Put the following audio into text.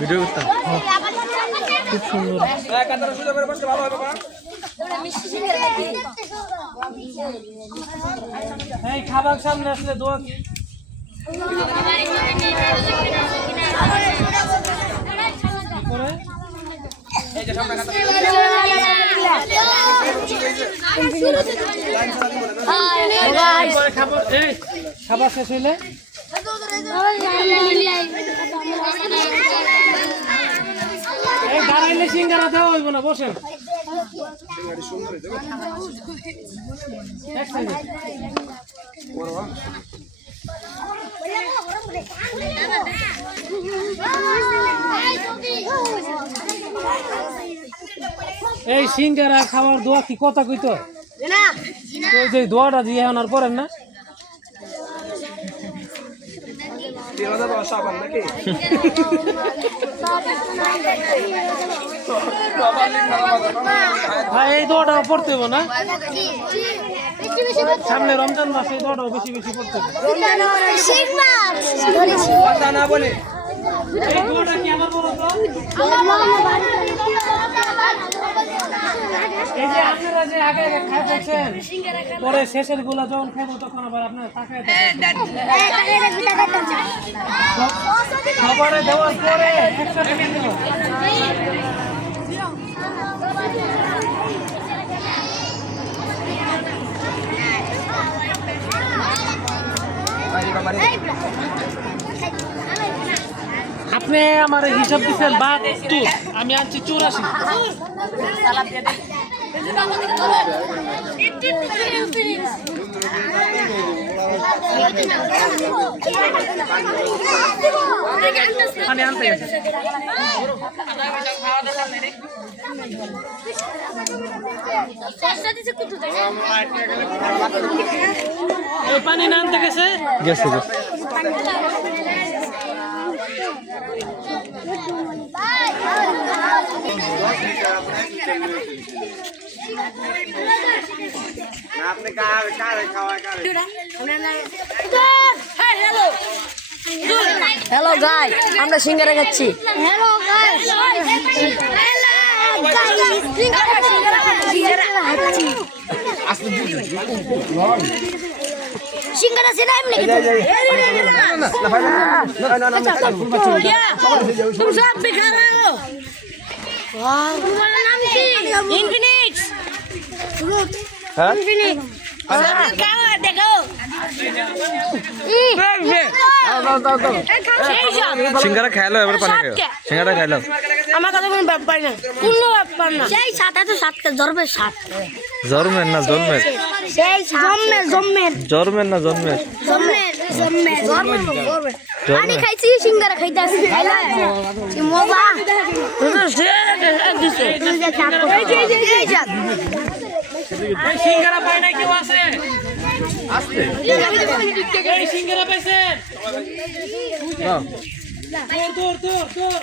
Video করতাম খুব সুন্দর। এই খাবার সামনে আসলে দোয়া কি খাবার শেষ হইলে দাঁড়াইলে সিঙ্গারা দেওয়া হইব না, বসেন। এই সিঙ্গারা খাওয়ার দোয়া কি কথা কইতো যে দোয়াটা দিয়ে আনার পরেন না এই দোয়াটা পড়তে হইব না, সামনে রমজান মাস, এই দোয়াটাও বেশি বেশি পড়তে হবে। এই দোয়াটা কি আমার বলো তো? এই যে আপনারা যে আগে খাই বলছেন, পরে শেষের গুলা যখন খাইবো তখন আবার আপনারা তাকায় খাবারে দেওয়ার পরে একসাথে আপনি আমার হিসাব দিচ্ছেন ৭২, আমি আনছি ৮৪। আনতে গেছে পানি না আনতে গেছে গেছে হ্যালো গাই, আমরা সিঙ্গারা খাচ্ছি। হ্যালো গাই, সিঙ্গারা সিলাই এমনি तुम सब भी खा रहे हो? तुम्हारा नाम की इन्फिनिक्स इन्फिनिक्स क्या है देखो সিঙ্গারা খাইলো, এবার পানি খাও। সিঙ্গারা খাইলো, আমার কথা কোনো ব্যাপার না, কোনো ব্যাপার না। সেই সাত তো সাতটা জন্মের সাত, জন্মের না জন্মের, সেই জন্মের না জন্মের, পানি খাইছি, সিঙ্গারা খাইতে আসি। মজা সিঙ্গারা পায় না কেউ আছে? এই সিঙ্গারা পাইছেন? তোর